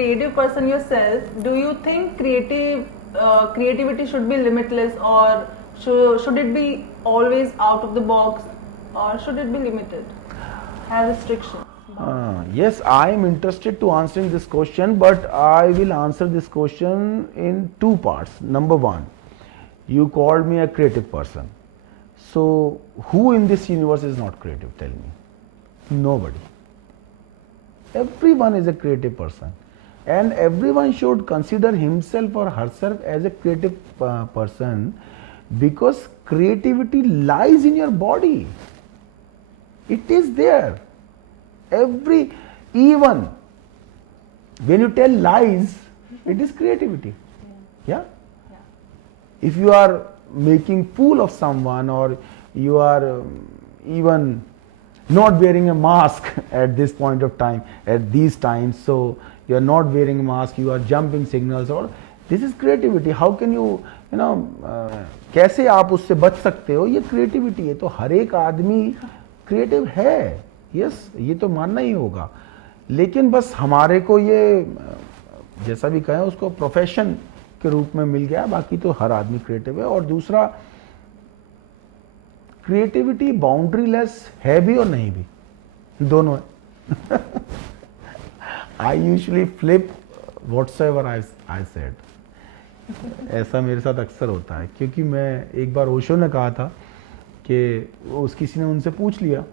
creative person yourself, do you think creativity should be limitless, or should it be always out of the box, or should it be limited? Have restrictions? Yes, I am interested to answering this question, but I will answer this question in two parts. Number one, you called me a creative person. So, who in this universe is not creative? Tell me. Nobody. Everyone is a creative person, and everyone should consider himself or herself as a creative person, because creativity lies in your body. It is there. Even when you tell lies, it is creativity. Yeah? If you are making fool of someone, or you are even not wearing a mask at this point of time, at these times, so you are not wearing a mask, you are jumping signals, or this is creativity. How can you कैसे आप उससे बच सकते हो? ये creativity है. तो हर एक आदमी creative है. यस, ये तो मानना ही होगा. लेकिन बस हमारे को ये जैसा भी कहें उसको प्रोफेशन के रूप में मिल गया. बाकी तो हर आदमी क्रिएटिव है. और दूसरा, क्रिएटिविटी बाउंड्रीलेस है भी और नहीं भी, दोनों है. I usually flip whatsoever I said. ऐसा मेरे साथ अक्सर होता है, क्योंकि मैं एक बार ओशो ने कहा था कि किसी ने उनसे पूछ लिया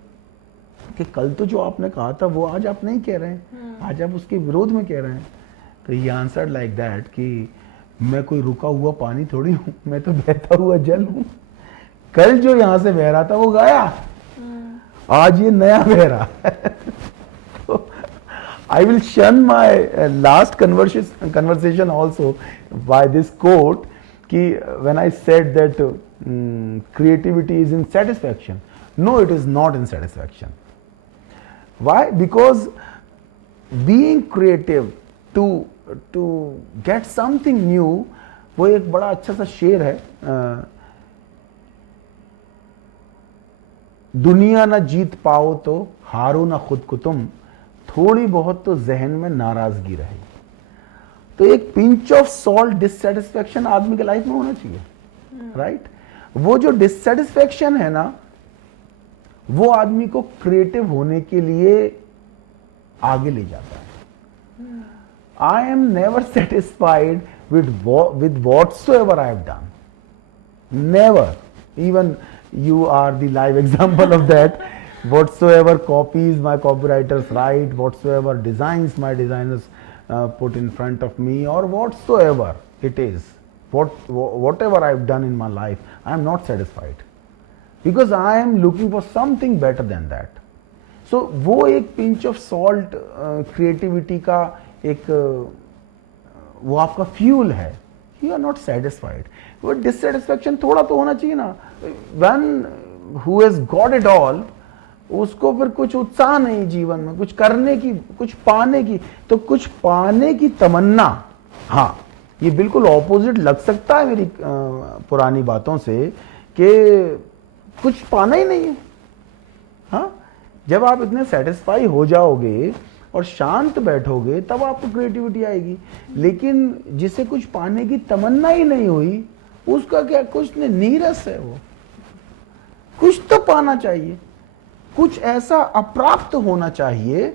कि कल तो जो आपने कहा था वो आज आप नहीं कह रहे हैं, आज आप उसके विरोध में कह रहे हैं. तो ये आंसर लाइक दैट कि मैं कोई रुका हुआ पानी थोड़ी हूँ, मैं तो बहता हुआ जल हूँ. कल जो यहाँ से बह रहा था वो गया, आज ये नया बह रहा है. तो I will shun my last conversation also by this quote कि when I said that creativity is in satisfaction. No, it is not in satisfaction. Why? Because being creative to get something new, वो एक बड़ा अच्छा सा शेर है. दुनिया ना जीत पाओ तो हारो ना खुद को तुम, थोड़ी बहुत तो जहन में नाराजगी रहे. तो एक पिंच ऑफ सॉल्ट डिससेटिस्फेक्शन आदमी के लाइफ में होना चाहिए. राइट? वो जो डिससेटिस्फेक्शन है ना, वो आदमी को क्रिएटिव होने के लिए आगे ले जाता है. I am never satisfied with whatsoever I have done. Never. Even you are the live example of that. Whatsoever copies my copywriters write, whatsoever designs my designers put in front of me, or whatsoever it is, whatever I have done in my life, I am not satisfied, because I am looking for something better than that. So वो एक pinch of salt creativity का एक वो आपका fuel है. You are not satisfied. वो dissatisfaction थोड़ा तो होना चाहिए ना. One who has got it all, उसको फिर कुछ उत्साह नहीं जीवन में, कुछ करने की, कुछ पाने की. तो कुछ पाने की तमन्ना, हाँ, ये बिल्कुल ऑपोजिट लग सकता है मेरी पुरानी बातों से कि कुछ पाना ही नहीं है. हाँ, जब आप इतने सेटिस्फाई हो जाओगे और शांत बैठोगे तब आपको क्रिएटिविटी आएगी. लेकिन जिसे कुछ पाने की तमन्ना ही नहीं हुई, उसका क्या, कुछ नीरस है. वो कुछ तो पाना चाहिए, कुछ ऐसा अप्राप्त होना चाहिए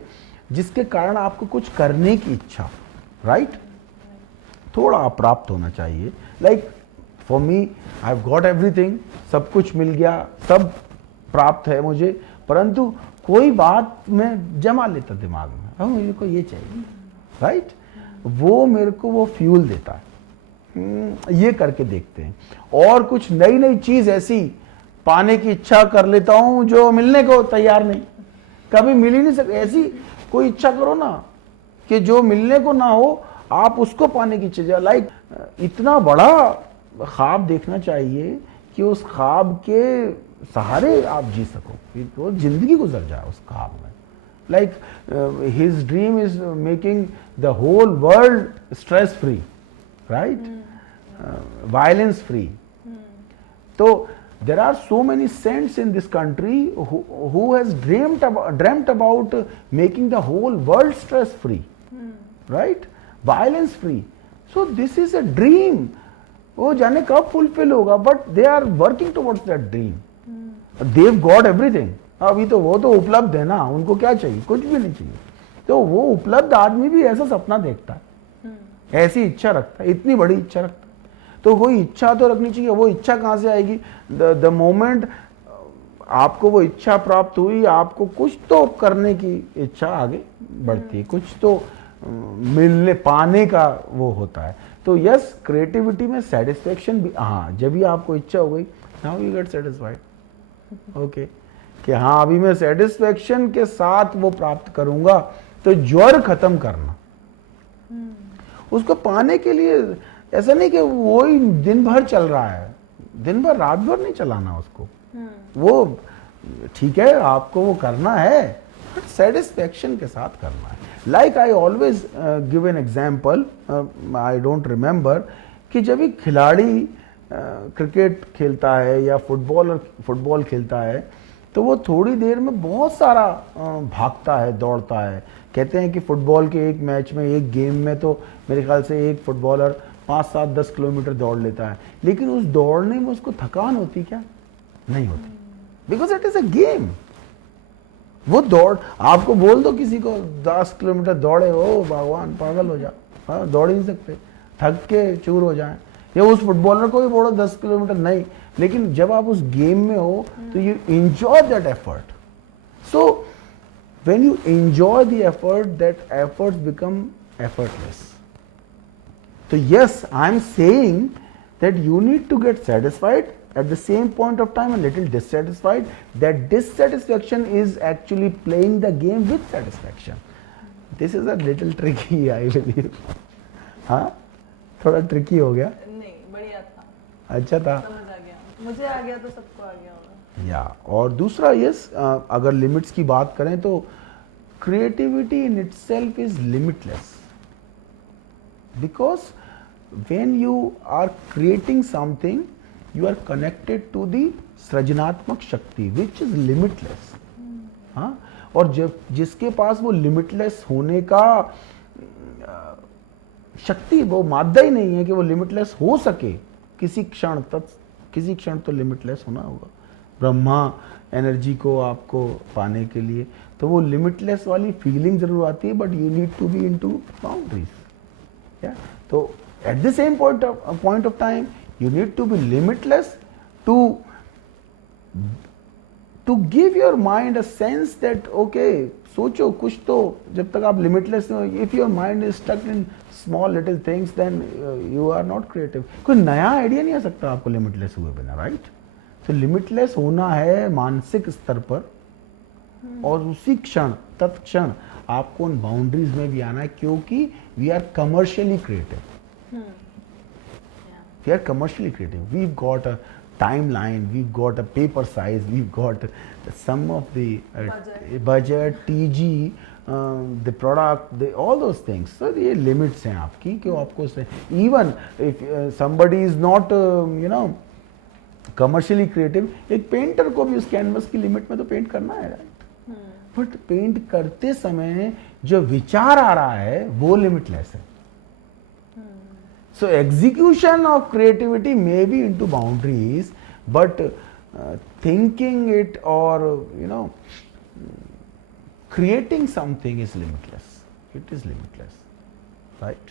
जिसके कारण आपको कुछ करने की इच्छा. राइट? थोड़ा अप्राप्त होना चाहिए. Like for me, I have got everything. सब कुछ मिल गया, सब प्राप्त है मुझे, परंतु कोई बात मैं जमा लेता दिमाग में, अब मेरे को ये चाहिए. राइट? वो मेरे को वो फ्यूल देता है. ये करके देखते हैं. और कुछ नई नई चीज ऐसी पाने की इच्छा कर लेता हूं जो मिलने को तैयार नहीं, कभी मिल ही नहीं सकती. ऐसी कोई इच्छा करो ना कि जो मिलने को ना हो, आप उसको पाने की इच्छा. लाइक इतना बड़ा ख्वाब देखना चाहिए कि उस ख्वाब के सहारे आप जी सको, तो जिंदगी गुजर जाए उस ख्वाब में. Like his dream is making the whole world stress free, right, violence free. तो there are so many saints in this country who has dreamt about making the whole world stress free. Right? Violence free. So this is a dream. वो जाने कब fulfil होगा, but they are working towards that dream. They've got everything. अभी तो वो तो उपलब्ध है ना, उनको क्या चाहिए, कुछ भी नहीं चाहिए. तो वो उपलब्ध आदमी भी ऐसा सपना देखता है, ऐसी इच्छा रखता है, इतनी बड़ी इच्छा रखता है. तो कोई इच्छा तो रखनी चाहिए. वो इच्छा कहां से आएगी? द मोमेंट आपको वो इच्छा प्राप्त हुई, आपको कुछ तो करने की इच्छा आगे बढ़ती है, कुछ तो मिलने पाने का वो होता है. तो यस, क्रिएटिविटी में सेटिस्फेक्शन भी, हाँ, जब भी आपको इच्छा हो गई, now you get satisfied. Okay, कि हाँ अभी मैं सेटिस्फेक्शन के साथ वो प्राप्त करूंगा. तो ज्वर खत्म करना, उसको पाने के लिए ऐसा नहीं कि वो ही दिन भर चल रहा है, दिन भर रात भर नहीं चलाना उसको. वो ठीक है, आपको वो करना है, बट सेटिस्फेक्शन के साथ करना है. Like I always give an example, I don't remember, कि जब एक खिलाड़ी क्रिकेट खेलता है या फुटबॉल खेलता है, तो वो थोड़ी देर में बहुत सारा भागता है, दौड़ता है. कहते हैं कि फुटबॉल के एक मैच में, एक गेम में तो मेरे ख्याल से एक फुटबॉलर 5-7-10 किलोमीटर दौड़ लेता है. लेकिन उस दौड़ने में उसको थकान होती क्या? नहीं होती, because it is a game. वो दौड़, आपको बोल दो किसी को 10 किलोमीटर दौड़े, ओ भगवान पागल हो जा, हाँ, दौड़ ही नहीं सकते, थक के चूर हो जाए. या उस फुटबॉलर को भी बोलो 10 किलोमीटर, नहीं. लेकिन जब आप उस गेम में हो तो you enjoy that effort. So when you enjoy the effort, that effort become effortless. So yes, I am saying that you need to get satisfied, at the same point of time a little dissatisfied. That dissatisfaction is actually playing the game with satisfaction. This is a little tricky, I believe. हाँ, थोड़ा tricky हो गया. नहीं, बढ़िया था, अच्छा था, समझ आ गया, मुझे आ गया तो सबको आ गया होगा. या और दूसरा यस, अगर लिमिट्स की बात करें तो creativity in itself is limitless. Because when you are creating something, you are connected to the सृजनात्मक शक्ति which is limitless. हाँ, और जब जिसके पास वो लिमिटलेस होने का शक्ति, वो मादा ही नहीं है कि वो लिमिटलेस हो सके. किसी क्षण तो लिमिटलेस होना होगा. ब्रह्मा एनर्जी को आपको पाने के लिए तो वो लिमिटलेस वाली फीलिंग जरूर आती है, but you need to be into boundaries. Yeah. So at the same point of time, you need to be limitless to give your mind a sense that okay, सोचो कुछ तो. जब तक आप limitless हो, if your mind is stuck in small little things, then you are not creative. कोई नया idea नहीं आ सकता आपको limitless हुए बिना, right? तो limitless होना है मानसिक स्तर पर, और उसी क्षण तत्क्षण आपको उन बाउंड्रीज में भी आना है, क्योंकि we are commercially creative. We are commercially creative. We got a timeline, we've got a paper size, we've got some of the budget, TG, the product, all those things. So ये limits हैं आपकी, कि आपको even if somebody is not commercially creative, एक painter को भी उस canvas की लिमिट में तो पेंट करना है, राइट? बट पेंट करते समय जो विचार आ रहा है वो लिमिटलेस है. So execution of creativity may be into boundaries, but thinking it or creating something is limitless. It is limitless, right?